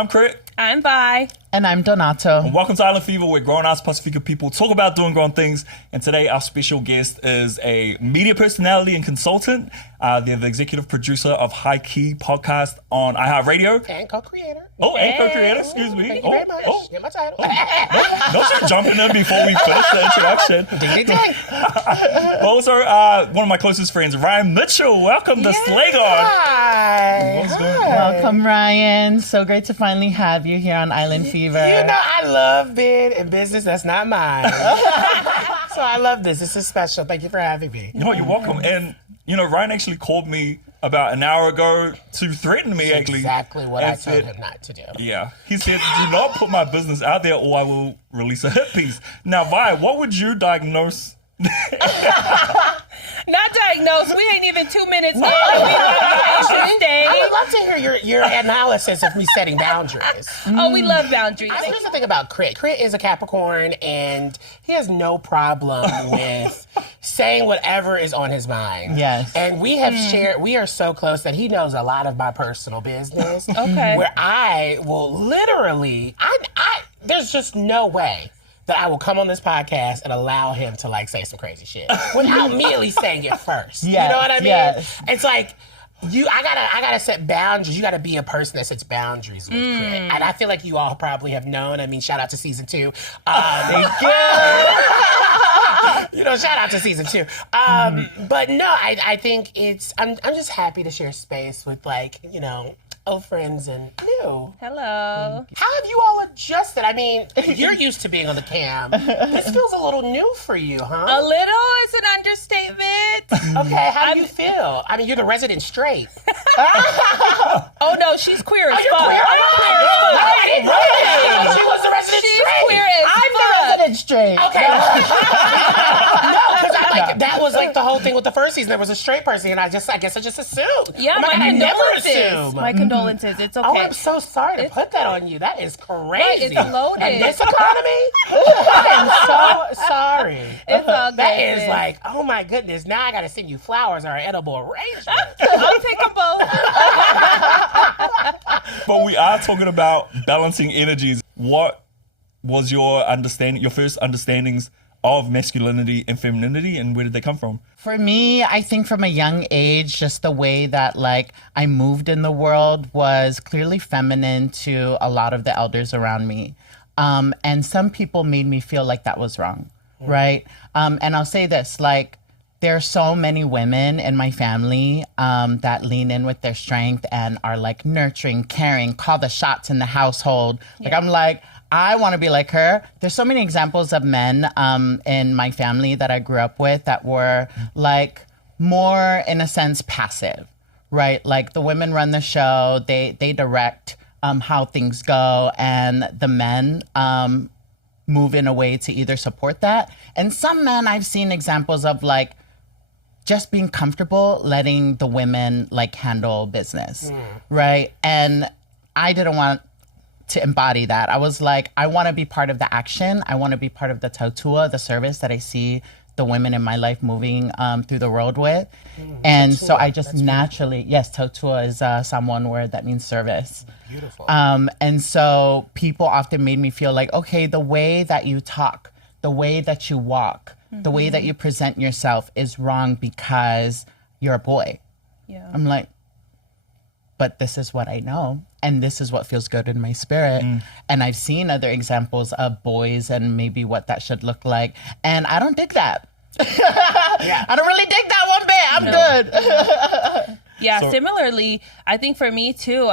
I'm Crit. I'm Vi. And I'm Donato. And welcome to Island Fever, where grown-ass Pacifica people talk about doing grown things. And today our special guest is a media personality and consultant. They're the executive producer of High Key podcast on iHeartRadio. And co-creator. Oh, and co-creator, excuse me. Thank you very much. Get my title. No, she's jumping in before we finish the introduction. Ding, ding, ding. Also, one of my closest friends, Ryan Mitchell. Welcome to Slay Gawd. Hi. Welcome, Ryan. So great to finally have you here on Island Fever. You know, I love being in business that's not mine. So I love this. This is special. Thank you for having me. No, you're welcome. And, you know, Ryan actually called me about an hour ago to threaten me, actually. Exactly what I said, told him not to do. Yeah. He said, do not put my business out there or I will release a hit piece. Now, Vi, what would you diagnose? Not diagnosed. We ain't even 2 minutes in. I would love to hear your analysis of me setting boundaries. Oh, we love boundaries. Here's the thing about Crit. Crit is a Capricorn, and he has no problem with saying whatever is on his mind. Yes. And we have shared, we are so close that he knows a lot of my personal business. Okay. Where I will literally, there's just no way that I will come on this podcast and allow him to like say some crazy shit without me at least saying it first. Yes, You know what I mean? yes. It's like I gotta set boundaries. You gotta be a person that sets boundaries with Crit. And I feel like you all probably have known. I mean, shout out to season 2. Thank you. You know, shout out to season 2. But no, I think I'm just happy to share space with like, you know, old friends and new. Hello. How have you all adjusted? I mean, you're used to being on the cam. This feels a little new for you, huh? A little is an understatement. Okay, how do you feel? I mean, you're the resident straight. Oh no, she's queer as You're fuck. queer? I didn't know that. She was the resident She's straight. queer as I'm the fuck. resident straight. Okay. No, because that was like the whole thing with the first season. There was a straight person, and I guess I just assumed. Yeah, Oh my God, I never assume. My condolences. It's okay. Oh, I'm so sorry to put that on you. That is crazy. It's loaded. And this economy? I am so sorry. It's all good. That is like, oh my goodness, now I got to send you flowers or an edible arrangement. I'll take them both. But we are talking about balancing energies. What was your first understandings of masculinity and femininity, and where did they come from? For me, I think from a young age, just the way that like I moved in the world was clearly feminine to a lot of the elders around me. And some people made me feel like that was wrong, right? And I'll say this, like, there are so many women in my family that lean in with their strength and are like nurturing, caring, call the shots in the household. Like, I'm like, I want to be like her. There's so many examples of men in my family that I grew up with that were like more, in a sense, passive, right? Like the women run the show, they direct how things go, and the men move in a way to either support that. And some men I've seen examples of like just being comfortable letting the women like handle business, right? And I didn't want to embody that. I was like, I want to be part of the action. I want to be part of the tautua, the service that I see the women in my life moving through the world with. And so I just naturally, yes, tautua is a Samoan word that means service. Beautiful. And so people often made me feel like, okay, the way that you talk, the way that you walk, the way that you present yourself is wrong because you're a boy. Yeah. I'm like, but this is what I know. And this is what feels good in my spirit. And I've seen other examples of boys and maybe what that should look like. And I don't dig that. Yeah. I don't really dig that one bit. I'm good. Yeah, similarly, I think for me too,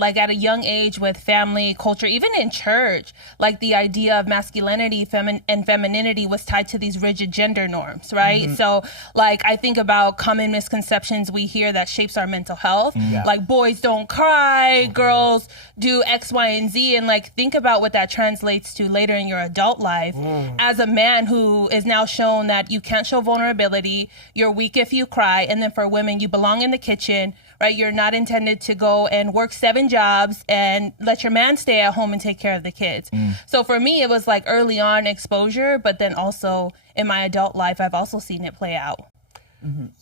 like at a young age with family, culture, even in church, like the idea of masculinity and femininity was tied to these rigid gender norms, right? So like I think about common misconceptions we hear that shapes our mental health, like boys don't cry, girls do X, Y, and Z, and like think about what that translates to later in your adult life as a man who is now shown that you can't show vulnerability, you're weak if you cry, and then for women, you belong in the kitchen, right? You're not intended to go and work 7 jobs and let your man stay at home and take care of the kids. So for me, it was like early on exposure, but then also in my adult life, I've also seen it play out.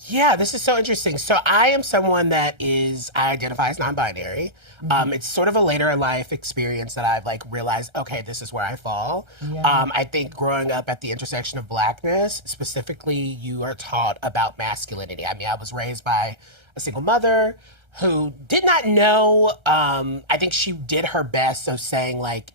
Yeah, this is so interesting. So I am someone that I identify as non-binary. It's sort of a later in life experience that I've like realized, okay, this is where I fall. I think growing up at the intersection of Blackness, specifically, you are taught about masculinity. I mean, I was raised by a single mother who did not know. I think she did her best of saying like,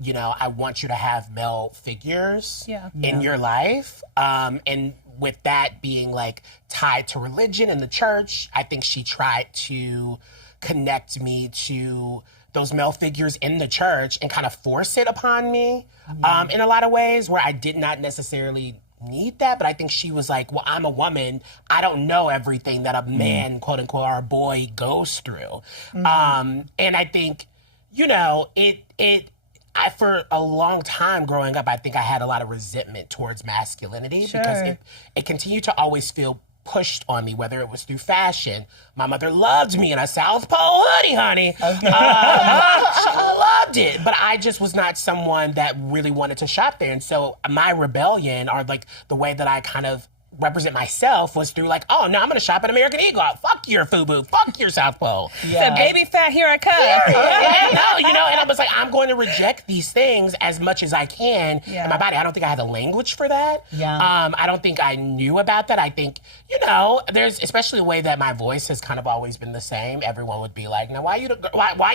you know, I want you to have male figures in your life. And with that being like tied to religion and the church, I think she tried to connect me to those male figures in the church and kind of force it upon me in a lot of ways where I did not necessarily need that. But I think she was like, well, I'm a woman. I don't know everything that a man, quote unquote, or a boy goes through. And I think, you know, for a long time growing up, I think I had a lot of resentment towards masculinity because it continued to always feel pushed on me, whether it was through fashion. My mother loved me in a South Pole hoodie, honey. She loved it. But I just was not someone that really wanted to shop there. And so my rebellion, or like the way that I kind of represent myself, was through like, oh no, I'm gonna shop at American Eagle. Fuck your FUBU. Fuck your South Pole. Said, baby fat, here I come. No, you know, and I was like, I'm going to reject these things as much as I can in my body. I don't think I had the language for that. I don't think I knew about that. I think, you know, there's especially the way that my voice has kind of always been the same. Everyone would be like, now why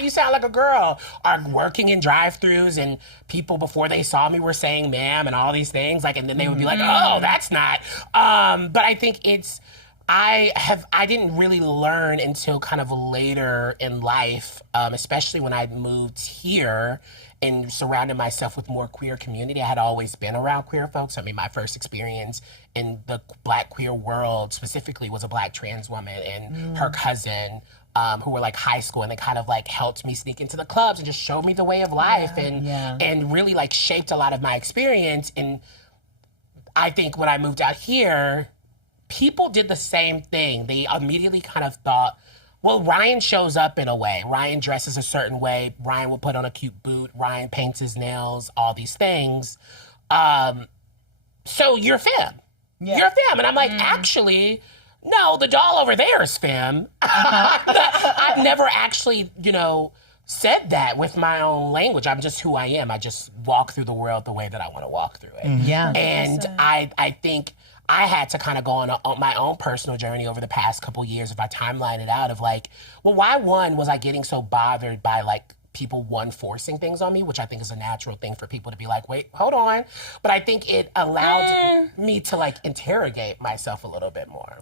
you sound like a girl? Or working in drive-thrus and people before they saw me were saying ma'am and all these things, like, and then they would be like, oh, that's not. But I think I didn't really learn until kind of later in life, especially when I moved here and surrounded myself with more queer community. I had always been around queer folks. I mean, my first experience in the Black queer world specifically was a Black trans woman and her cousin, who were like high school, and they kind of like helped me sneak into the clubs and just showed me the way of life and really like shaped a lot of my experience. And I think when I moved out here, people did the same thing. They immediately kind of thought, well, Ryan shows up in a way. Ryan dresses a certain way. Ryan will put on a cute boot. Ryan paints his nails, all these things. So you're femme. You're femme. And I'm like, actually, no, the doll over there is femme. I've never actually, you know, said that with my own language. I'm just who I am. I just walk through the world the way that I want to walk through it. And I think I had to kind of go on my own personal journey over the past couple years, if I timeline it out, of like, well, why was I getting so bothered by like people forcing things on me, which I think is a natural thing for people to be like, wait, hold on. But I think it allowed me to like interrogate myself a little bit more.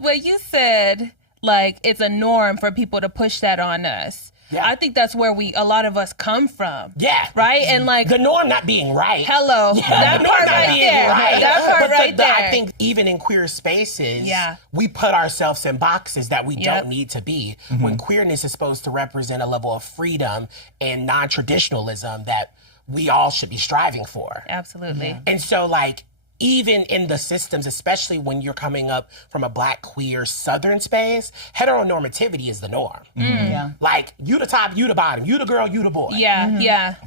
What you said, like, it's a norm for people to push that on us. I think that's where a lot of us come from. Right? And like the norm not being right. Hello. That part right there. Right. That part right there. I think even in queer spaces, we put ourselves in boxes that we don't need to be. When queerness is supposed to represent a level of freedom and non-traditionalism that we all should be striving for. Absolutely. And so like, even in the systems, especially when you're coming up from a Black queer Southern space, heteronormativity is the norm. Like, you the top, you the bottom, you the girl, you the boy.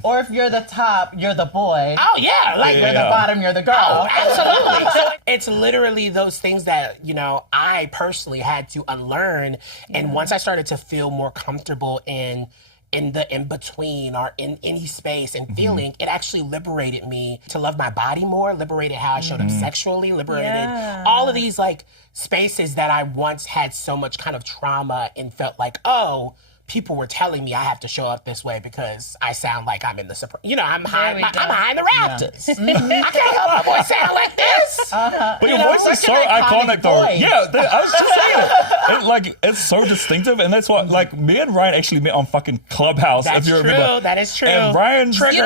Or if you're the top, you're the boy. Oh yeah, like you're the bottom, you're the girl. Oh, absolutely. So it's literally those things that, you know, I personally had to unlearn. And once I started to feel more comfortable in the in-between or in any space and feeling, it actually liberated me to love my body more, liberated how I showed up sexually, liberated all of these like spaces that I once had so much kind of trauma and felt like, oh, people were telling me I have to show up this way because I sound like I'm in the, you know, I'm high in the rafters. I can't help my voice sound like this. But your voice is so iconic, though. Yeah, I was just saying it. It's so distinctive, and that's what, like, me and Ryan actually met on fucking Clubhouse. That's if you true. remember. That is true. And Ryan's trigger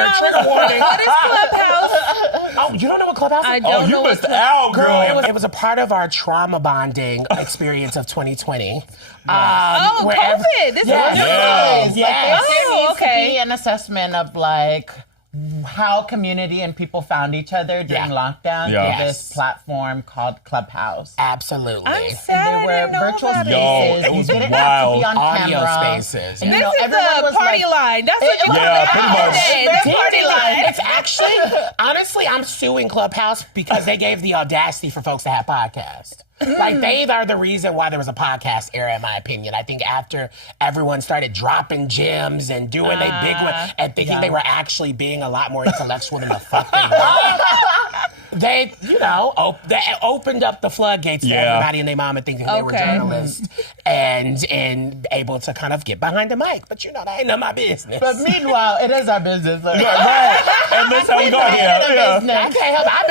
warning. What is Clubhouse? Oh, you don't know what Clubhouse is? I don't know you missed out, girl. It was a part of our trauma bonding experience of 2020. COVID. This was Yes. Yes. Like, there needs to okay. be an assessment of like how community and people found each other during lockdown Yeah. through Yes. this platform called Clubhouse. Absolutely. I'm And sad there I were didn't know virtual about spaces. Yo, it was you didn't wild. have to be on Audio camera. spaces. And, This you know, is everyone the was party like, line. That's what you Yeah, call pretty it. much. Okay, the party line. It's actually, honestly, I'm suing Clubhouse because they gave the audacity for folks to have podcasts. Like, they are the reason why there was a podcast era, in my opinion. I think after everyone started dropping gems and doing their big one and thinking they were actually being a lot more intellectual than the fuck they were. They, you know, they opened up the floodgates to everybody and their mama thinking they were Okay. journalists and able to kind of get behind the mic. But, you know, that ain't none of my business. but meanwhile, it is our business. Like, Right. And that's how we got here. Yeah. I can't help it. I've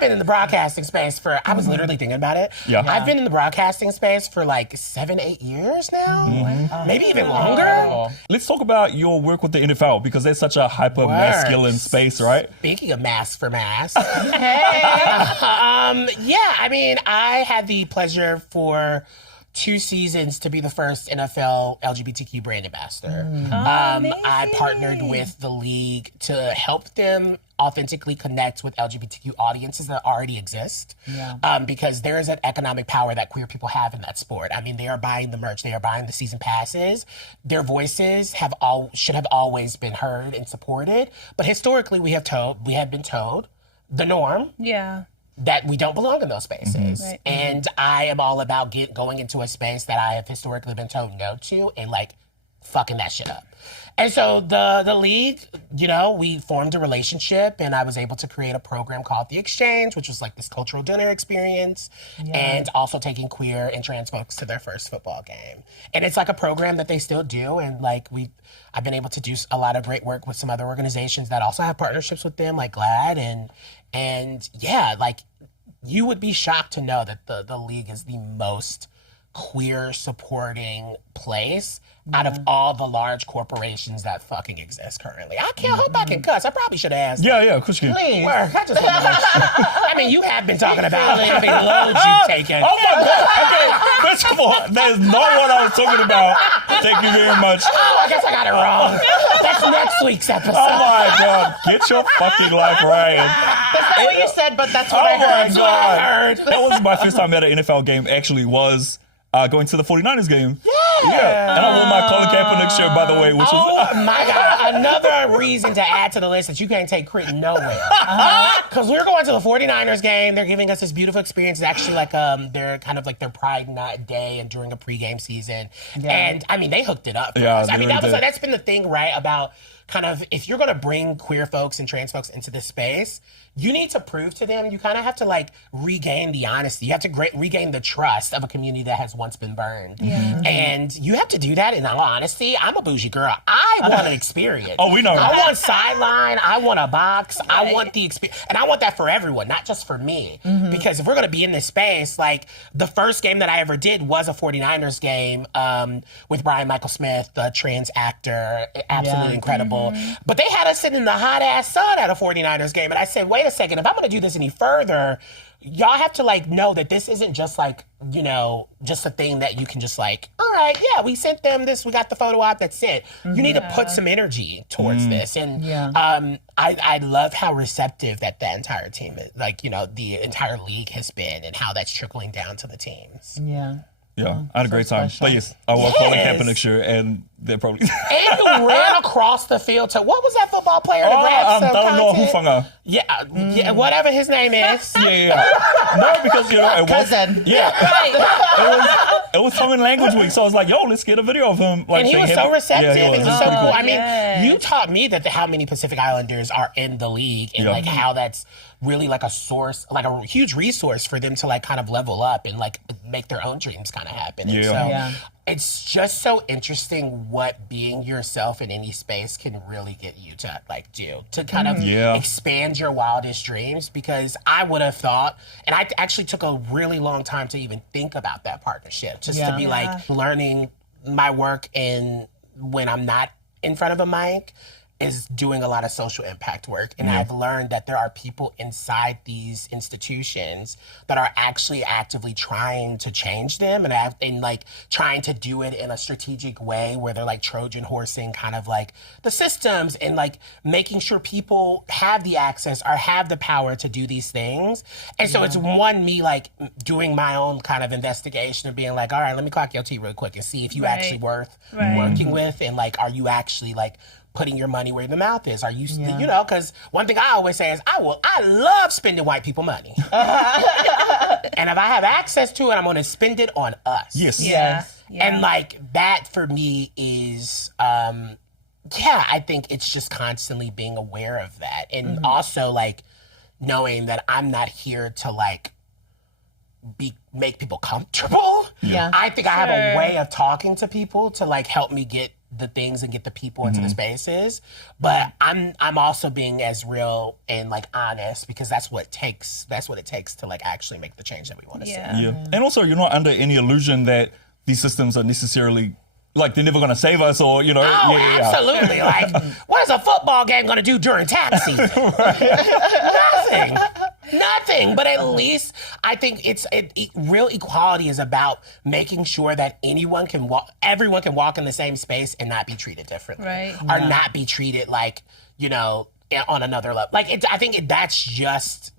been in the broadcasting space for, I was literally thinking about it. Yeah. I've been in the broadcasting space for like 7-8 years now. Maybe even longer. Let's talk about your work with the NFL because there's such a hyper masculine space, right? Speaking of masks for masks. hey. Yeah, I mean, I had the pleasure for 2 seasons to be the first NFL LGBTQ brand ambassador. I partnered with the league to help them authentically connect with LGBTQ audiences that already exist. Because there is an economic power that queer people have in that sport. I mean, they are buying the merch, they are buying the season passes. Their voices should have always been heard and supported. But historically, we have been told the norm Yeah. that we don't belong in those spaces. Right. And I am all about going into a space that I have historically been told no to and like fucking that shit up. And so the league, you know, we formed a relationship and I was able to create a program called The Exchange, which was like this cultural dinner experience and also taking queer and trans folks to their first football game. And it's like a program that they still do. And like I've been able to do a lot of great work with some other organizations that also have partnerships with them, like Gawd. And yeah, like you would be shocked to know that the league is the most queer supporting place out of all the large corporations that fucking exist currently. I can't hope I can cuss. I probably should have asked. Yeah, of course you can. Please. Work. I just want to make sure. I mean, you have been talking about how many loads you've taken. Oh my God. Okay, first of all, that is not what I was talking about. Thank you very much. Oh, I guess I got it wrong. That's next week's episode. Oh my God. Get your fucking life right. That's not what you said, but that's what Oh I my heard. God. That was my first time at an NFL game, actually, was going to the 49ers game. Yeah. And I wore my Colin Kaepernick shirt, by the way, which Oh is... my God. Another reason to add to the list that you can't take crit nowhere. Because we're going to the 49ers game. They're giving us this beautiful experience. It's actually like they're kind of like their Pride Night day and during a pregame season. And I mean, they hooked it up for Yeah, us. I they mean, really did. that's been the thing, right? About kind of, if you're going to bring queer folks and trans folks into this space, you need to prove to them, you kind of have to like regain the honesty. You have to regain the trust of a community that has once been burned. And you have to do that in all honesty. I'm a bougie girl. I want an experience. Oh, we know. I want sideline. I want a box. I want the experience. And I want that for everyone, not just for me. Because if we're going to be in this space, like the first game that I ever did was a 49ers game with Brian Michael Smith, the trans actor, absolutely incredible. But they had us sitting in the hot ass sun at a 49ers game. And I said, wait a second, if I'm going to do this any further, y'all have to like know that this isn't just like, you know, just a thing that you can just like, all right, yeah, we sent them this, we got the photo op, that's it. You need to put some energy towards this. And I love how receptive that the entire team is, like, you know, the entire league has been and how that's trickling down to the teams. Yeah, I had a great time. special. But yes, I wore Colin Yes. Kaepernick shirt, and they're probably... And you ran across the field to, what was that football player that grabbed some content? Hufanga. Yeah, whatever his name is. Yeah. No, because, you know, it was... Cousin. Yeah. It was tongue and language week, so I was like, yo, let's get a video of him. Like, And he saying was him. so receptive. Yeah, he It was was so pretty cool. cool. I mean, Yes. you taught me that how many Pacific Islanders are in the league and like how that's really like a source, like a huge resource for them to like kind of level up and like make their own dreams kind of happen. And Yeah. so it's just so interesting what being yourself in any space can really get you to like do, to kind of expand your wildest dreams. Because I would have thought, and I actually took a really long time to even think about that partnership, just to be like learning my work in when I'm not in front of a mic is doing a lot of social impact work. And I've learned that there are people inside these institutions that are actually actively trying to change them and like trying to do it in a strategic way where they're like Trojan horsing kind of like the systems and like making sure people have the access or have the power to do these things. And so it's me like doing my own kind of investigation of being like, all right, let me clock your tea real quick and see if you actually worth working with, and like, are you actually like putting your money where the mouth is? Are you, you know, because one thing I always say is I love spending white people money. And if I have access to it, I'm going to spend it on us. Yes. Yeah. And like that for me is, I think it's just constantly being aware of that. And also like knowing that I'm not here to like make people comfortable. I think I have a way of talking to people to like help me get the things and get the people into the spaces, but I'm also being as real and like honest, because that's what it takes to like actually make the change that we want to see. And also you're not under any illusion that these systems are necessarily like they're never going to save us, or you know. Absolutely. Like, what is a football game going to do during tax season? Nothing. But at least I think real equality is about making sure that everyone can walk in the same space and not be treated differently, or not be treated like, you know, on another level. Like, I think that's just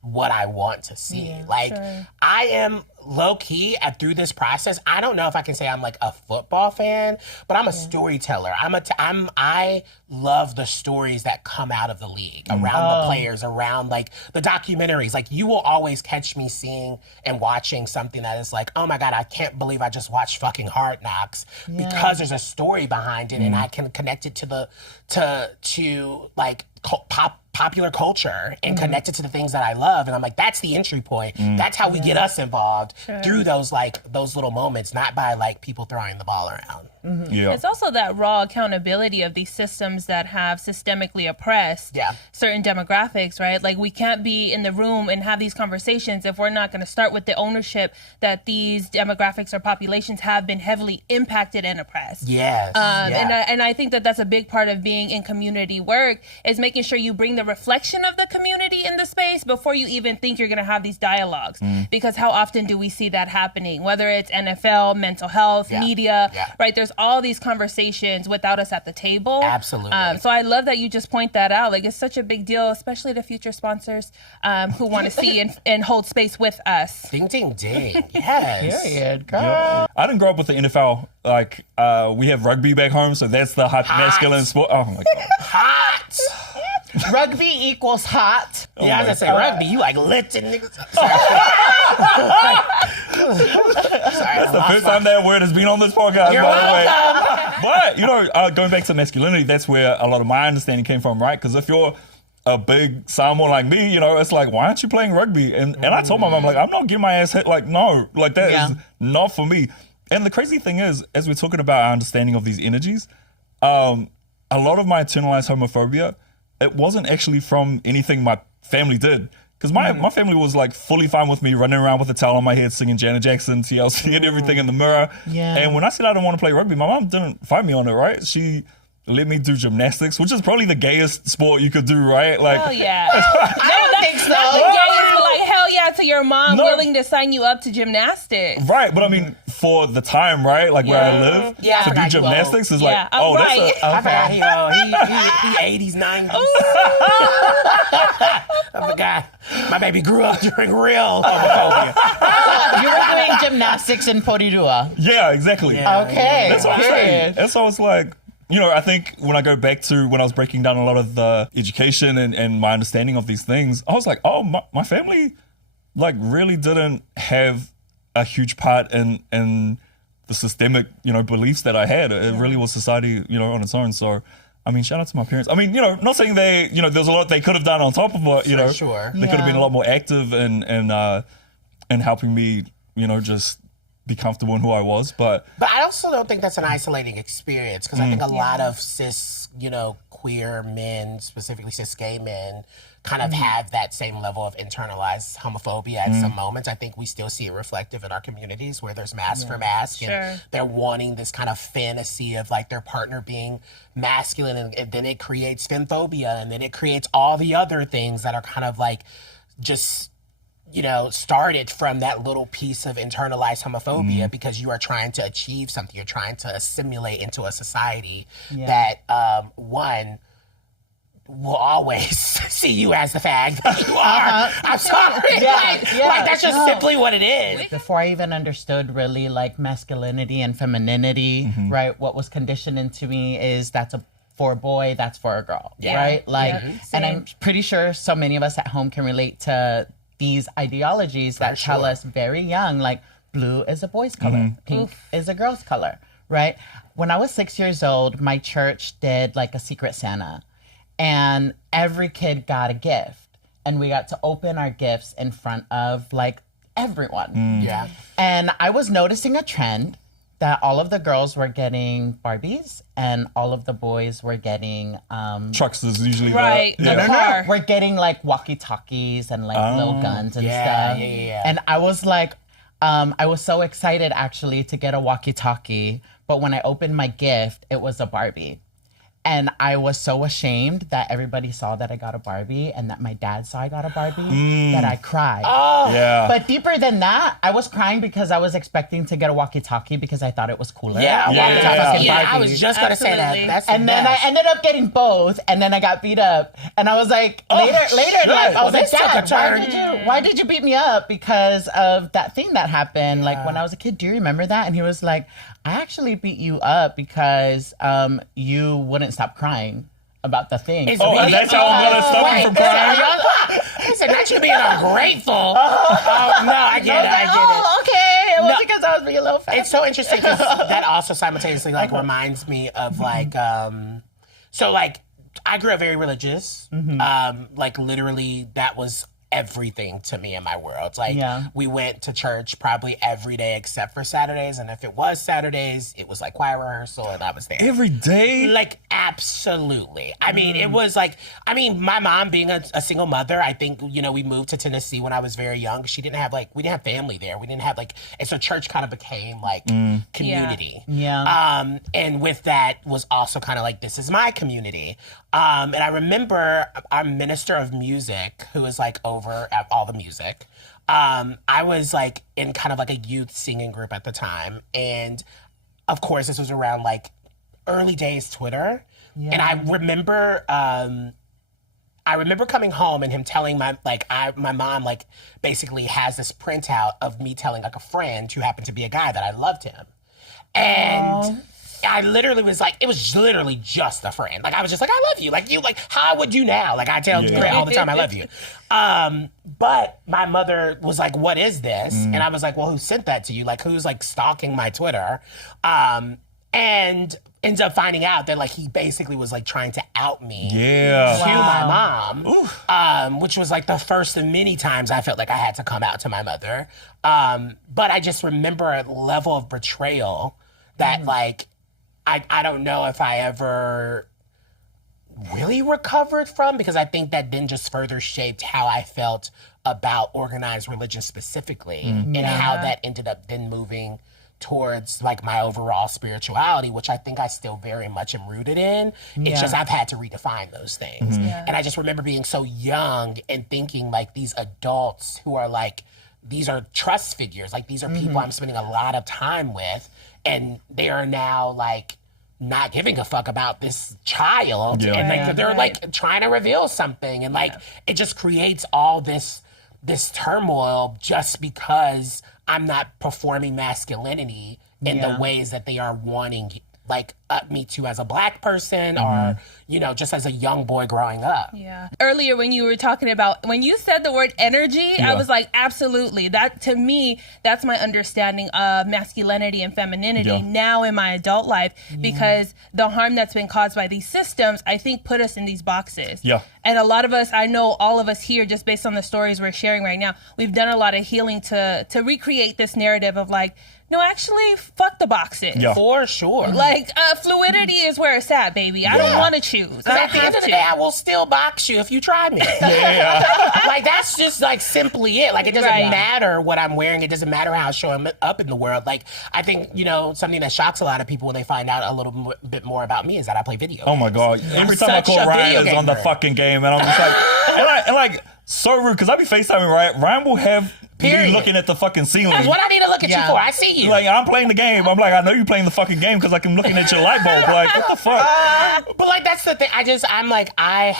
what I want to see. I am low key through this process. I don't know if I can say I'm like a football fan, but I'm a storyteller. I love the stories that come out of the league, around the players, around like the documentaries. Like, you will always catch me seeing and watching something that is like, oh my God, I can't believe I just watched fucking Hard Knocks, because there's a story behind it and I can connect it to like popular culture and connect it to the things that I love. And I'm like, that's the entry point. That's how we get us involved through those little moments, not by like people throwing the ball around. It's also that raw accountability of these systems that have systemically oppressed certain demographics, right? Like, we can't be in the room and have these conversations if we're not going to start with the ownership that these demographics or populations have been heavily impacted and oppressed. And I think that that's a big part of being in community work, is making sure you bring the reflection of the community in the space before you even think you're going to have these dialogues. Because how often do we see that happening? Whether it's NFL, mental health, media, right? There's all these conversations without us at the table. Absolutely. So I love that you just point that out. Like, it's such a big deal, especially to future sponsors who want to see and hold space with us. Ding, ding, ding. Yes. Period. I didn't grow up with the NFL. Like, we have rugby back home, so that's the masculine sport. Oh my God. Hot. Rugby equals hot. I was gonna say rugby. You like lifting niggas. That's the first time that word has been on this podcast, You're by the way. welcome. But, you know, going back to masculinity, that's where a lot of my understanding came from, right? Because if you're a big Samoan like me, you know, it's like, why aren't you playing rugby? And I told my mom, like, I'm not getting my ass hit. Like, no, like that is not for me. And the crazy thing is, as we're talking about our understanding of these energies, a lot of my internalized homophobia, it wasn't actually from anything my family did. Because my family was like fully fine with me running around with a towel on my head, singing Janet Jackson, TLC, and everything in the mirror. And when I said I didn't want to play rugby, my mom didn't fight me on it, right? She let me do gymnastics, which is probably the gayest sport you could do, right? Like, Oh yeah. I don't think so. Not the gayest, but like, hell yeah to your mom willing to sign you up to gymnastics. Right, but I mean, for the time, right? Like where I live, to do gymnastics is like, oh, that's I forgot he 80s, 90s. I forgot. My baby grew up during real homophobia. You were doing gymnastics in Porirua. Yeah, exactly. Okay. That's what I'm saying. And so it's like, you know, I think when I go back to when I was breaking down a lot of the education and my understanding of these things, I was like, oh, my family like really didn't have a huge part in the systemic, you know, beliefs that I had. It really was society, you know, on its own. So, I mean, shout out to my parents. I mean, you know, not saying they, you know, there's a lot they could have done on top of it, you know. They could have been a lot more active in helping me, you know, just be comfortable in who I was, but I also don't think that's an isolating experience, because I think a lot of cis, you know, queer men, specifically cis gay men, kind of have that same level of internalized homophobia at some moments. I think we still see it reflective in our communities where there's mask for mask, and they're wanting this kind of fantasy of like their partner being masculine, and then it creates femphobia, and then it creates all the other things that are kind of like just, you know, started from that little piece of internalized homophobia because you are trying to achieve something. You're trying to assimilate into a society that, one, will always see you as the fag that you are. I'm sorry. Like, that's just simply what it is. Before I even understood really like masculinity and femininity, right? What was conditioned into me is that's for a boy, that's for a girl, right? Like, and I'm pretty sure so many of us at home can relate to these ideologies that tell us very young, like blue is a boy's color, pink is a girl's color, right? When I was 6 years old, my church did like a secret Santa, and every kid got a gift, and we got to open our gifts in front of like everyone. And I was noticing a trend that all of the girls were getting Barbies and all of the boys were getting Trucks is usually Right, the, a car. we're getting like walkie-talkies and like little guns and stuff. And I was like, I was so excited actually to get a walkie-talkie, but when I opened my gift, it was a Barbie. And I was so ashamed that everybody saw that I got a Barbie and that my dad saw I got a Barbie that I cried. But deeper than that, I was crying because I was expecting to get a walkie-talkie because I thought it was cooler. I was just going to say that. That's and then I ended up getting both, and then I got beat up. And I was like, later in life, I was like, Dad, why did you beat me up? Because of that thing that happened, like when I was a kid. Do you remember that? And he was like, I actually beat you up because you wouldn't stop crying about the thing. that's how I'm gonna stop you from crying. He said, not you being ungrateful. I get it. Okay. It was because I was being a little fat. It's so interesting because that also simultaneously like reminds me of like, so like I grew up very religious. Like literally that was everything to me in my world. Like we went to church probably every day except for Saturdays, and if it was Saturdays, it was like choir rehearsal and I was there. Every day? Like absolutely. I mean, it was like, I mean, my mom being a single mother, I think, you know, we moved to Tennessee when I was very young. She didn't have like, we didn't have family there. We didn't have like, and so church kind of became like community. And with that was also kind of like, this is my community. And I remember our minister of music, who was like over at all the music. I was like in kind of like a youth singing group at the time. And of course, this was around like early days Twitter. And I remember coming home and him telling my mom like basically has this printout of me telling like a friend who happened to be a guy that I loved him. And I literally was like, it was literally just a friend. Like, I was just like, I love you. Like, you, like, how would you now? Like, I tell Grant all the time, I love you. But my mother was like, what is this? And I was like, well, who sent that to you? Like, who's, like, stalking my Twitter? And ends up finding out that, like, he basically was, like, trying to out me to my mom, which was, like, the first of many times I felt like I had to come out to my mother. But I just remember a level of betrayal that, like, I don't know if I ever really recovered from, because I think that then just further shaped how I felt about organized religion specifically, and how that ended up then moving towards like my overall spirituality, which I think I still very much am rooted in. It's just I've had to redefine those things. And I just remember being so young and thinking like these adults who are like, these are trust figures, like these are people I'm spending a lot of time with, and they are now like not giving a fuck about this child, and like they're like trying to reveal something, and like it just creates all this turmoil just because I'm not performing masculinity in the ways that they are wanting like me to as a Black person, or you know, just as a young boy growing up. Earlier when you were talking about, when you said the word energy, I was like, absolutely. That, to me, that's my understanding of masculinity and femininity now in my adult life, because the harm that's been caused by these systems, I think, put us in these boxes. And a lot of us, I know all of us here, just based on the stories we're sharing right now, we've done a lot of healing to recreate this narrative of like, no, actually, fuck the boxes. For sure. Like, fluidity is where it's at, baby. I don't want to choose. I At the end of the day, I will still box you if you try me. Like, that's just, like, simply it. Like, it doesn't matter what I'm wearing. It doesn't matter how I show up in the world. Like, I think, you know, something that shocks a lot of people when they find out a little bit more about me is that I play video games. Oh my God. Every time I call Ryan is on the fucking game, and I'm just like, and like, so rude, because I be FaceTiming Ryan. Ryan will have me looking at the fucking ceiling. That's what I need to look at you for. I see you. Like, I'm playing the game. I'm like, I know you're playing the fucking game because I'm looking at your light bulb. Like, what the fuck? But, like, that's the thing. I'm like, I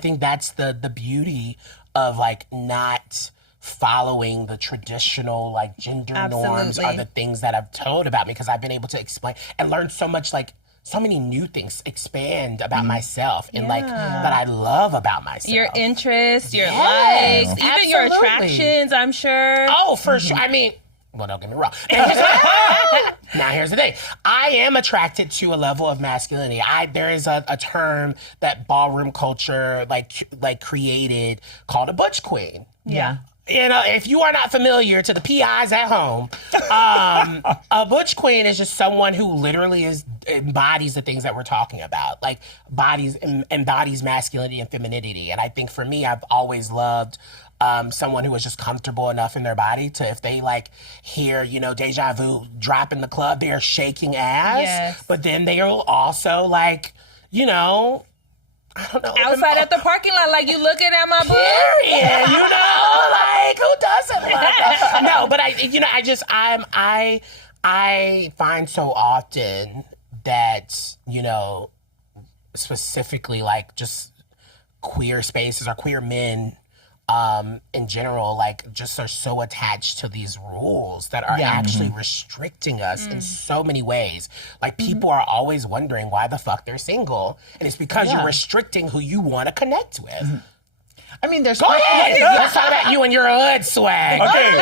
think that's the beauty of, like, not following the traditional, like, gender norms are the things that I've told about me, because I've been able to explain and learn so much, like, so many new things, expand about myself and like that I love about myself. Your interests, your likes, even your attractions, I'm sure. Oh, for sure. I mean, well, don't get me wrong. Now, here's the thing. I am attracted to a level of masculinity. There is a term that ballroom culture like created called a butch queen. Yeah. You know, if you are not familiar to the PIs at home, a butch queen is just someone who literally embodies the things that we're talking about, like embodies masculinity and femininity. And I think for me, I've always loved someone who is just comfortable enough in their body to, if they like hear, you know, Deja Vu drop in the club, they are shaking ass, but then they are also like, you know, I don't know. Outside at the parking lot, like, you looking at my boobs? Period. You know, like, who doesn't love that? No, but I find so often that, you know, specifically like just queer spaces or queer men in general, like, just are so attached to these rules that are actually restricting us in so many ways. Like, people are always wondering why the fuck they're single, and it's because you're restricting who you want to connect with. I mean, there's... Go ahead! Let's talk about you and your hood swag. Okay,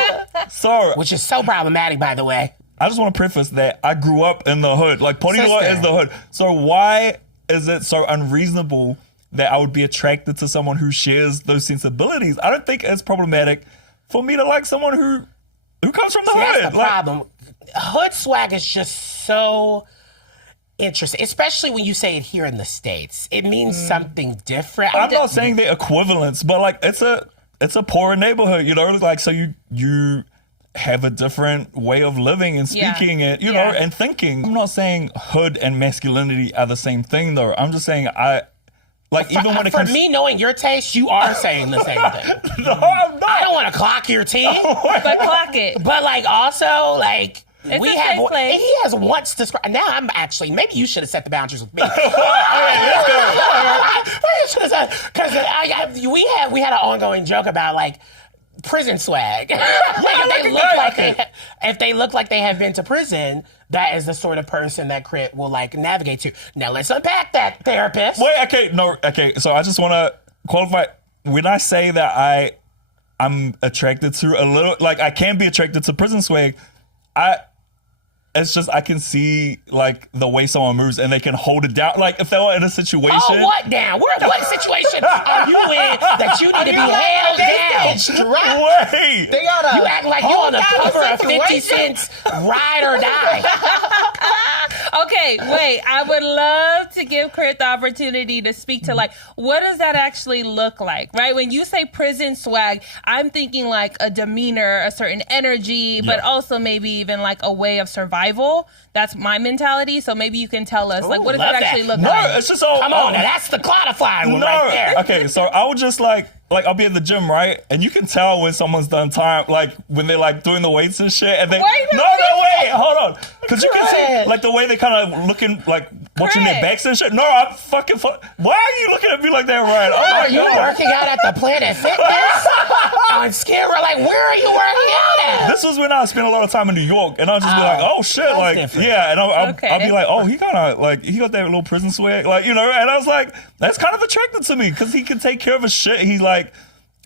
so... Which is so problematic, by the way. I just want to preface that I grew up in the hood. Like, Ponilua is the hood. So why is it so unreasonable that I would be attracted to someone who shares those sensibilities? I don't think it's problematic for me to like someone who comes from the hood. That's the problem. Hood swag is just so interesting, especially when you say it here in the States. It means something different. I'm not saying they're equivalents, but like, it's a poorer neighborhood, you know? Like, so you have a different way of living and speaking and, you know, and thinking. I'm not saying hood and masculinity are the same thing, though. I'm just saying even when it comes... For me, knowing your taste, you are saying the same thing. No, I'm not. I don't want to clock your team. But clock it. But, like, also, like... It's we a have, safe place. and he has once described. Now I'm actually, maybe you should have set the boundaries with me. Because we had an ongoing joke about like prison swag. Like, if they look like they have been to prison, that is the sort of person that Crit will like navigate to. Now let's unpack that, therapist. Wait, so I just want to qualify. When I say that I'm attracted to a little, like, I can be attracted to prison swag, it's just I can see like the way someone moves and they can hold it down. Like, if they were in a situation. Oh, what down? What situation are you in that you need to be held down? Wait. They gotta... You act like you're on the cover of 50 Cent's Ride or Die. Okay, wait. I would love to give Crit the opportunity to speak to, like, what does that actually look like, right? When you say prison swag, I'm thinking like a demeanor, a certain energy, but also maybe even like a way of survival. That's my mentality. So maybe you can tell us, like, what does it actually look No, like? it's just all... Come on, now that's the codifying one right there. Okay, so I would just like I'll be at the gym, right? And you can tell when someone's done time, like when they're like doing the weights and shit. And then wait, hold on, because you can see like the way they kind of looking, like watching their backs and shit. No, I'm fucking. Why are you looking at me like that, Ryan? Oh, Are you working out at the Planet Fitness on Skid Row? Like, where are you working out at? This was when I spent a lot of time in New York, and I'll just be like, oh shit, like different. yeah, and I'll be like, oh, he kind of like he got that little prison swag, like, you know. And I was like, that's kind of attracted to me because he can take care of his shit. He's like.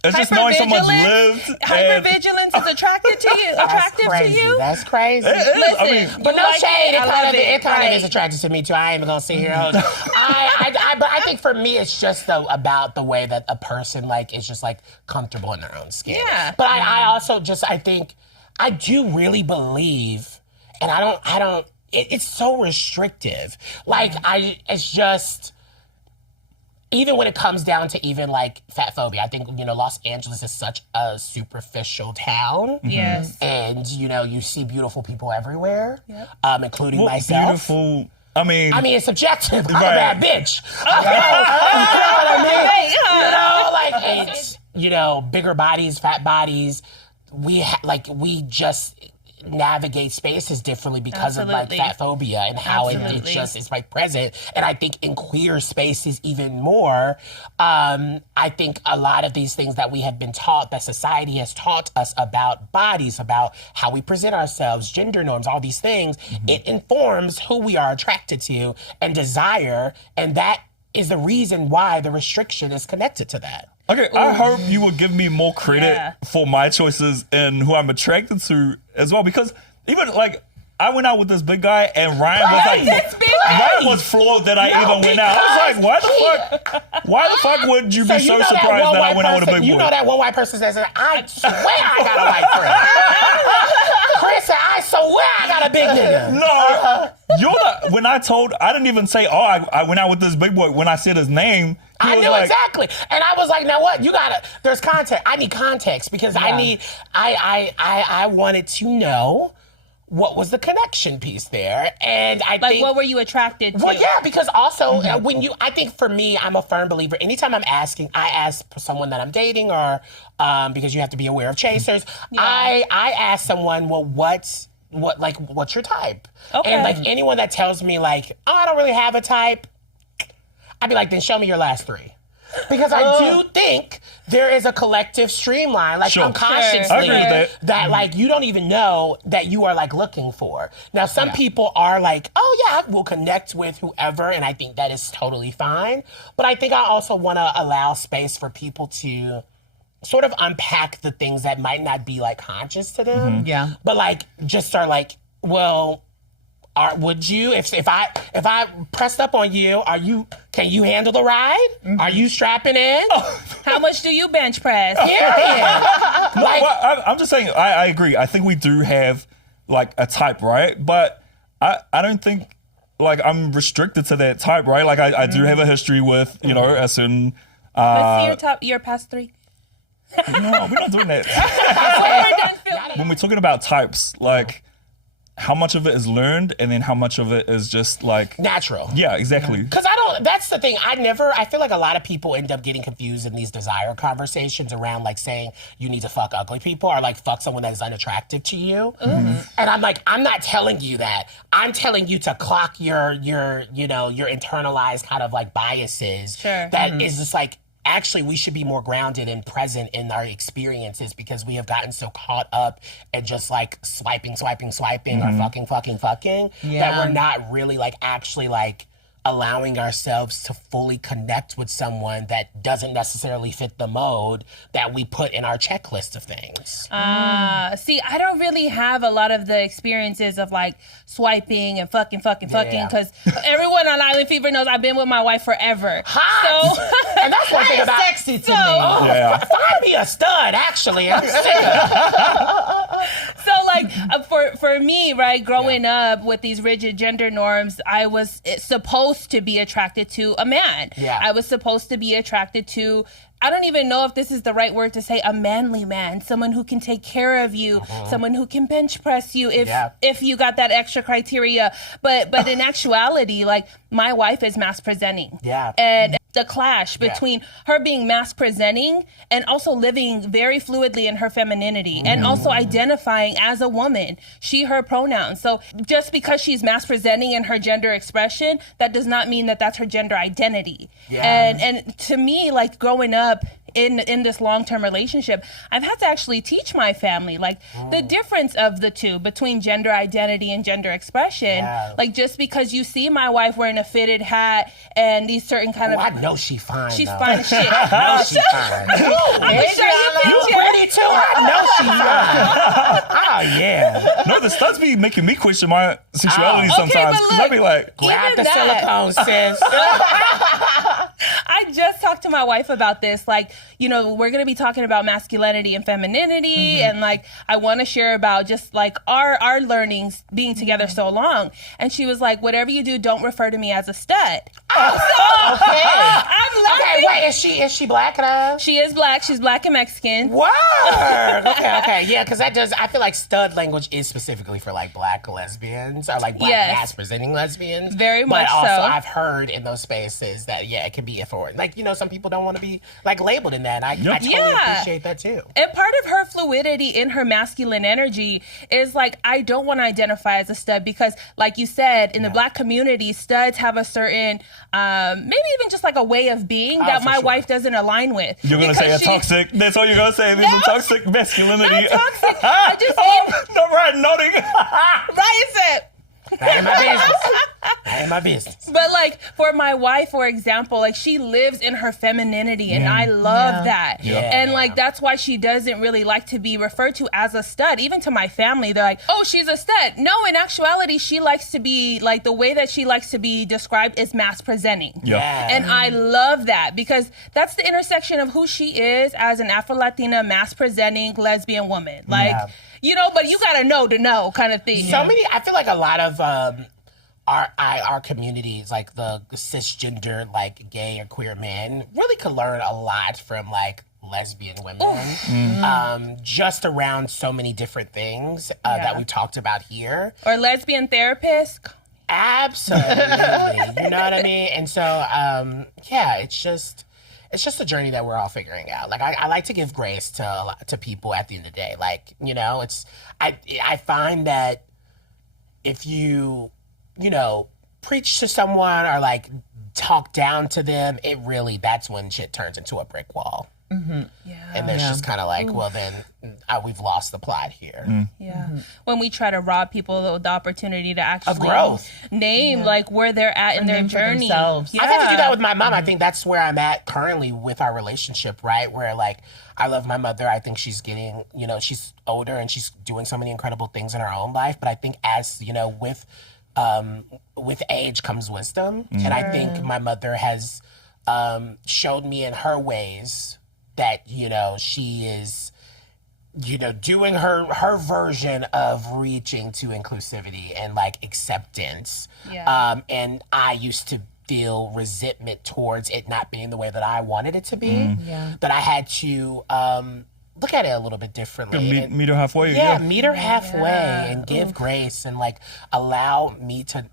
It's just knowing someone's lived. Hypervigilance is attractive to you? That's crazy. Listen, but no shade. It kind of right. is attractive to me too. I ain't even gonna sit here. But I think for me, it's just about the way that a person like is just like comfortable in their own skin. Yeah. But I also just I think I do really believe, and I don't it's so restrictive. Like, it's just, even when it comes down to even like fat phobia, I think, you know, Los Angeles is such a superficial town. Yes. And, you know, you see beautiful people everywhere, Yep. Including Well, myself. beautiful. I mean, it's subjective. I'm a Right. bad bitch. You know what I mean? You know, like, it's, you know, bigger bodies, fat bodies. We just navigate spaces differently because of like Absolutely. fat phobia and how it Absolutely. just is like present. And I think in queer spaces even more, I think a lot of these things that we have been taught, that society has taught us about bodies, about how we present ourselves, gender norms, all these things, it informs who we are attracted to and desire. And that is the reason why the restriction is connected to that. okay, I hope you will give me more credit Yeah. for my choices and who I'm attracted to as well. Because even like, I went out with this big guy and Ryan was like, This big Ryan was floored that I even went out. I was like, why the fuck would you be you so know surprised one that I white went out with a person- big boy? You know that one white person says, I swear I got a white friend. Chris said, I swear I got a big nigga. No, I didn't even say, I went out with this big boy. When I said his name, he I was knew like, exactly. And I was like, now what? There's context. I need context because I wanted to know what was the connection piece there. And I Like, think. what were you attracted to? Well, yeah, because also I think for me, I'm a firm believer. Anytime I ask someone that I'm dating or because you have to be aware of chasers, I ask someone, well, what's your type? Okay. And like anyone that tells me like, oh, I don't really have a type, I'd be like, then show me your last three. Because I do think there is a collective streamline, like Sure. unconsciously, I agree with that. like you don't even know that you are like looking for. Now, some people are like, oh yeah, we'll connect with whoever, and I think that is totally fine. But I think I also want to allow space for people to sort of unpack the things that might not be like conscious to them. Yeah. But like just are like, well, would you if I pressed up on you? Can you handle the ride? Are you strapping in? How much do you bench press? Period. Like, well, I'm just saying, I agree. I think we do have like a type, right? But I don't think like I'm restricted to that type, right? Like I do have a history with, you know, a certain. Let's see your past three. No, we're not doing that. We're done filming. When we're talking about types, like how much of it is learned and then how much of it is just like natural. Yeah, exactly. Because that's the thing. I feel like a lot of people end up getting confused in these desire conversations around like saying you need to fuck ugly people or like fuck someone that is unattractive to you. And I'm like, I'm not telling you that. I'm telling you to clock your internalized kind of like biases. Sure. That is just like, actually, we should be more grounded and present in our experiences because we have gotten so caught up and just like swiping or fucking that we're not really like actually like allowing ourselves to fully connect with someone that doesn't necessarily fit the mode that we put in our checklist of things. See, I don't really have a lot of the experiences of like swiping and fucking because everyone on Island Fever knows I've been with my wife forever. Hot! So, and that's one thing about Sexy to me. Yeah. Find me a stud, actually. I'm sick. So like for me, right, growing up with these rigid gender norms, I was supposed to be attracted to a man. Yeah. I was supposed to be attracted to, I don't even know if this is the right word to say, a manly man, someone who can take care of you, someone who can bench press you if you got that extra criteria. But in actuality, like my wife is mass presenting. Yeah. And the clash between her being mass presenting and also living very fluidly in her femininity and also identifying as a woman, she, her pronouns. So just because she's mass presenting in her gender expression, that does not mean that that's her gender identity. Yeah. And to me, like growing up in this long-term relationship, I've had to actually teach my family like the difference of the two between gender identity and gender expression. Yeah. Like just because you see my wife wearing a fitted hat and these certain kind of I know she's fine. she's though. fine as shit. I know she's fine. I'm sure you You picture. pretty too? I know she's fine. Oh yeah. No, the studs be making me question my sexuality sometimes. but 'Cause I be like, Grab Even the that. silicone, sis. I just talked to my wife about this. Like, you know, we're going to be talking about masculinity and femininity. And like, I want to share about just like our learnings being together so long. And she was like, whatever you do, don't refer to me as a stud. Oh, okay. I'm laughing. Okay, wait, is she black enough? She is black. She's black and Mexican. Word. Okay. Yeah, because I feel like stud language is specifically for like black lesbians or like black ass presenting lesbians. Very much But also so. I've heard in those spaces that, yeah, it can be for, like, you know, some people don't want to be like labeled in that. And I totally appreciate that too. And part of her fluidity in her masculine energy is like, I don't want to identify as a stud because, like you said, in the black community, studs have a certain, maybe even just like a way of being that my wife doesn't align with. You're going to say a toxic. That's all you're going to say. There's a toxic masculinity. Not toxic. I just no, right, nodding. right, is it? That ain't my business. That ain't my business. But like for my wife, for example, like she lives in her femininity and I love that. Yeah. And like that's why she doesn't really like to be referred to as a stud. Even to my family, they're like, oh, she's a stud. No, in actuality, she likes to be like the way that she likes to be described is mass presenting. Yeah. And I love that because that's the intersection of who she is as an Afro-Latina mass presenting lesbian woman. Like, you know, but you gotta know to know kind of thing. So many, I feel like a lot of our communities, like the cisgender, like gay or queer men, really could learn a lot from like lesbian women, just around so many different things that we talked about here. Or lesbian therapists. Absolutely, you know what I mean? And so, yeah, it's just a journey that we're all figuring out. Like I like to give grace to people at the end of the day. Like, you know, I find that if you know, preach to someone or like talk down to them, that's when shit turns into a brick wall. Yeah. And there's just kind of like, well, then we've lost the plot here. Yeah. When we try to rob people of the opportunity to actually Of growth. name like where they're at in their journey. themselves. Yeah. I've had to do that with my mom. I think that's where I'm at currently with our relationship, right? Where like I love my mother. I think she's getting, you know, she's older and she's doing so many incredible things in her own life. But I think as, you know, with age comes wisdom. And I think my mother has showed me in her ways that, you know, she is, you know, doing her version of reaching to inclusivity and like acceptance. Yeah. And I used to feel resentment towards it not being the way that I wanted it to be. That I had to look at it a little bit differently. Meet her halfway. Meet her halfway and give grace and like allow me to,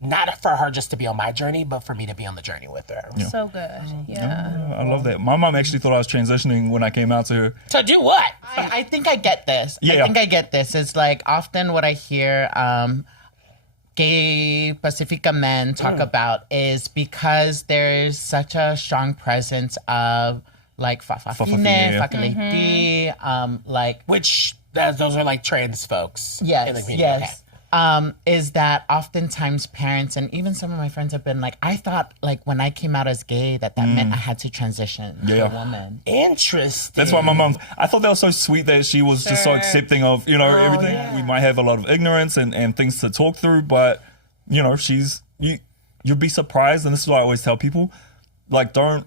not for her just to be on my journey, but for me to be on the journey with her. So good. Yeah. I love that. My mom actually thought I was transitioning when I came out to her. To do what? I think I get this. Yeah. I think I get this. It's like often what I hear gay Pacifica men talk about is because there's such a strong presence of like Fafafine, like Which, those are like trans folks. in the yes, community. yes. Is that oftentimes parents and even some of my friends have been like, I thought like when I came out as gay that meant I had to transition to a woman. Interesting. That's why I thought that was so sweet that she was just so accepting of, you know, everything. yeah. We might have a lot of ignorance and things to talk through, but, you know, you'll be surprised. And this is what I always tell people, like, don't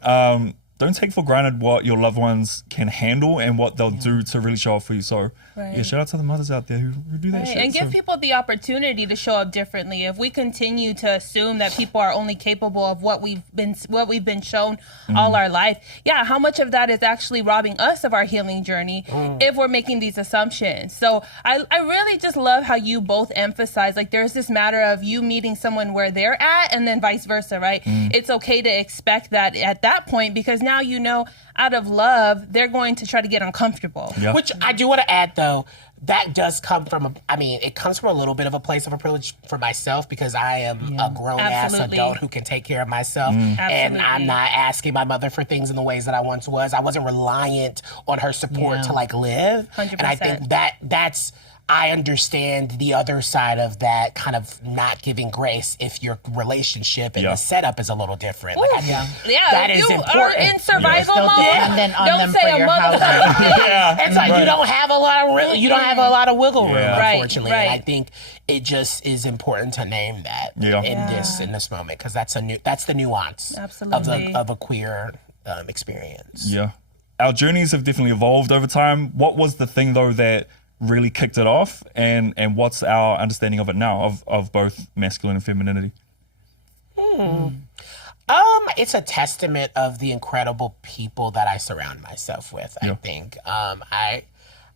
take for granted what your loved ones can handle and what they'll do to really show up for you. So, yeah, shout out to the mothers out there who do that shit. And give people the opportunity to show up differently. If we continue to assume that people are only capable of what we've been shown all our life, how much of that is actually robbing us of our healing journey if we're making these assumptions? So I really just love how you both emphasize like there's this matter of you meeting someone where they're at and then vice versa, right? It's okay to expect that at that point because now you know out of love they're going to try to get uncomfortable. Yeah. Which I do want to add though, that does come from it comes from a little bit of a place of a privilege for myself because I am a grown-ass adult who can take care of myself. And I'm not asking my mother for things in the ways that I once was. I wasn't reliant on her support to like live. 100%. And I think that's I understand the other side of that kind of not giving grace if your relationship and the setup is a little different. Like, I think that is you important. are in survival Still mode. dependent on Don't them say for a your motherfucking thing. It's like you don't have a lot of wiggle room, Right, unfortunately. right. And I think it just is important to name that in this moment, because that's the nuance Absolutely. of a queer experience. Yeah. Our journeys have definitely evolved over time. What was the thing though that really kicked it off, and what's our understanding of it now, of both masculine and femininity? It's a testament of the incredible people that I surround myself with. I think I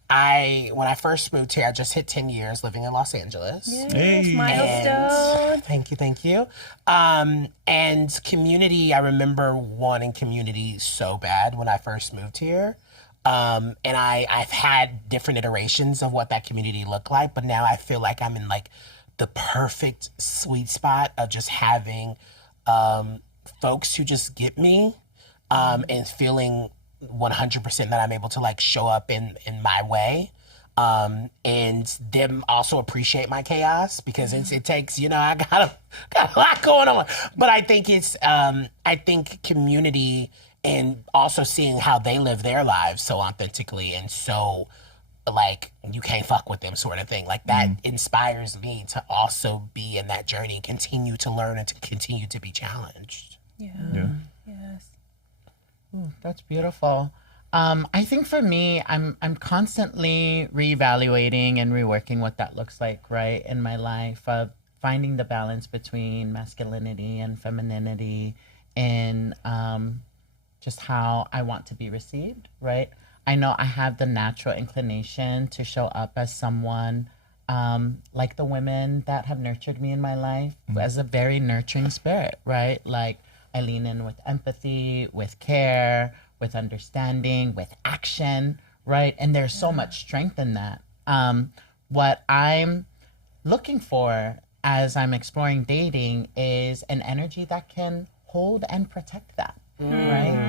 when I first moved here, I just hit 10 years living in Los Angeles. Hey. Milestone. Thank you. And community, I remember wanting community so bad when I first moved here. And I've had different iterations of what that community looked like, but now I feel like I'm in like the perfect sweet spot of just having folks who just get me and feeling 100% that I'm able to like show up in my way. And them also appreciate my chaos, because it takes, I got a lot going on, but I think I think community and also seeing how they live their lives so authentically and so like you can't fuck with them sort of thing. Like that inspires me to also be in that journey and continue to learn and to continue to be challenged. Yeah. Yes. Ooh, that's beautiful. I think for me, I'm constantly reevaluating and reworking what that looks like, right, in my life, of finding the balance between masculinity and femininity and just how I want to be received, right? I know I have the natural inclination to show up as someone like the women that have nurtured me in my life, as a very nurturing spirit, right? Like I lean in with empathy, with care, with understanding, with action, right? And there's so much strength in that. What I'm looking for as I'm exploring dating is an energy that can hold and protect that, right?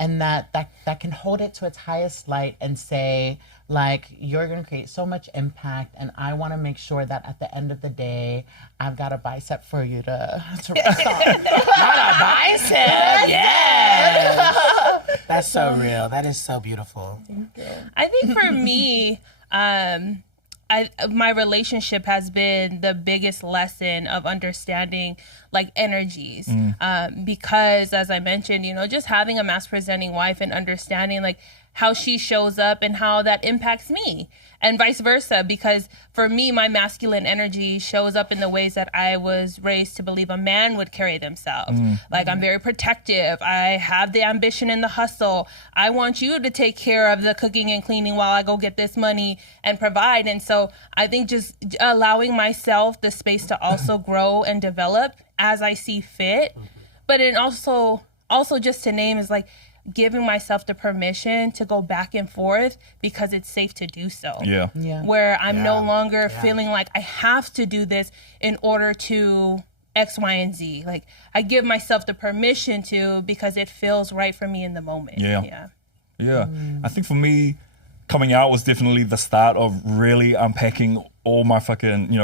And that can hold it to its highest light and say, like, you're going to create so much impact, and I want to make sure that at the end of the day, I've got a bicep for you to rest on. Not a bicep. Yes. That's so real. That is so beautiful. I think for me, my relationship has been the biggest lesson of understanding like energies, because as I mentioned, just having a mass presenting wife and understanding like how she shows up and how that impacts me, and vice versa, because for me, my masculine energy shows up in the ways that I was raised to believe a man would carry themselves. Like I'm very protective. I have the ambition and the hustle. I want you to take care of the cooking and cleaning while I go get this money and provide. And so I think just allowing myself the space to also grow and develop as I see fit, but then also just to name is like giving myself the permission to go back and forth because it's safe to do so. Yeah. Where I'm no longer feeling like I have to do this in order to X, Y, and Z. Like I give myself the permission to, because it feels right for me in the moment. Yeah. I think for me, coming out was definitely the start of really unpacking all my fucking,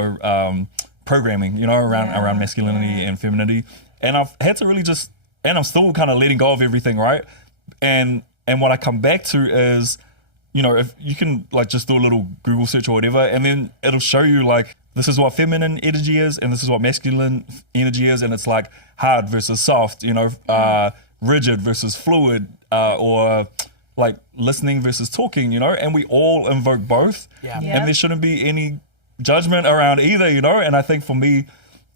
programming, around masculinity and femininity. And I've had to really and I'm still kind of letting go of everything, right? And what I come back to is, if you can like just do a little Google search or whatever, and then it'll show you like, this is what feminine energy is, and this is what masculine energy is, and it's like hard versus soft, rigid versus fluid, or like listening versus talking, and we all invoke both, and there shouldn't be any judgment around either, and I think for me,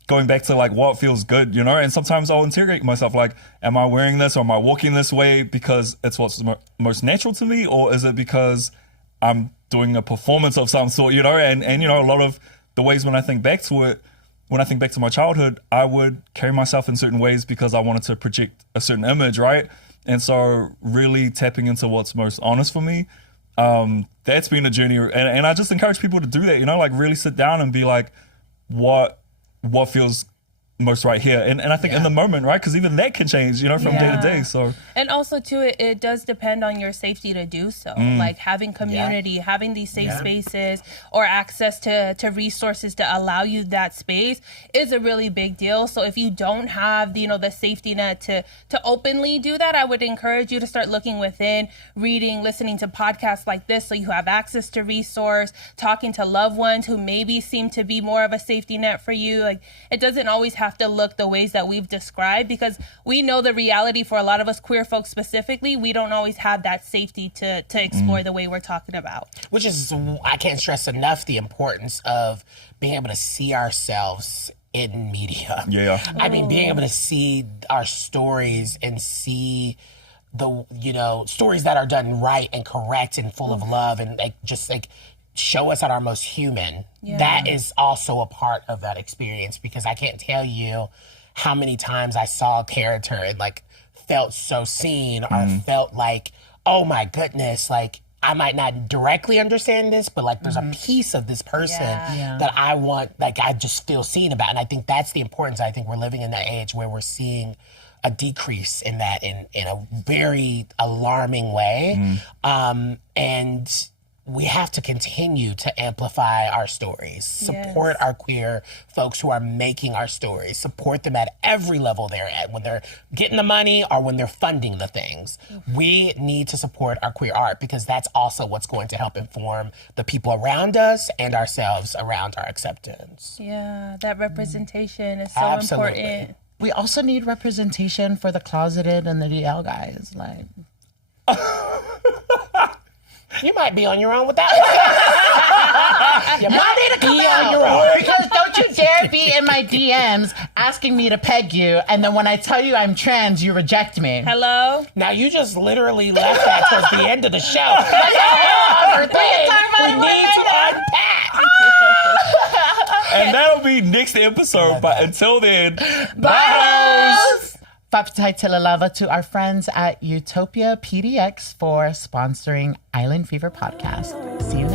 going back to like what feels good, and sometimes I'll interrogate myself, like, am I wearing this or am I walking this way because it's what's most natural to me, or is it because I'm doing a performance of some sort, and a lot of the ways when I think back to it, when I think back to my childhood, I would carry myself in certain ways because I wanted to project a certain image, right? And so really tapping into what's most honest for me, that's been a journey, and I just encourage people to do that, like really sit down and be like, what feels most right here. And I think in the moment, right? Because even that can change, you know, from day to day. So, and also too, it does depend on your safety to do so. Like having community, having these safe spaces or access to resources to allow you that space is a really big deal. So if you don't have, you know, the safety net to openly do that, I would encourage you to start looking within, reading, listening to podcasts like this so you have access to resource, talking to loved ones who maybe seem to be more of a safety net for you. Like, it doesn't always have to look the ways that we've described, because we know the reality for a lot of us queer folks specifically, we don't always have that safety to explore the way we're talking about. Which is, I can't stress enough the importance of being able to see ourselves in media. Yeah. I mean, being able to see our stories and see the, you know, stories that are done right and correct and full of love and just show us at our most human. That is also a part of that experience, because I can't tell you how many times I saw a character and like felt so seen or felt like, oh my goodness, like I might not directly understand this, but like there's a piece of this person that I want, like I just feel seen about. And I think that's the importance. I think we're living in that age where we're seeing a decrease in that in a very alarming way. And we have to continue to amplify our stories, support our queer folks who are making our stories, support them at every level they're at, when they're getting the money or when they're funding the things. We need to support our queer art, because that's also what's going to help inform the people around us and ourselves around our acceptance. Yeah, that representation is so important. We also need representation for the closeted and the DL guys. Like, you might be on your own with that. You might need to come on your own. Because don't you dare be in my DMs asking me to peg you, and then when I tell you I'm trans, you reject me. Hello? Now you just literally left that towards the end of the show. We need to unpack. And that'll be next episode. But until then, bye, hoes. Fapitai Tilalava to our friends at Utopia PDX for sponsoring Island Fever Podcast. See you next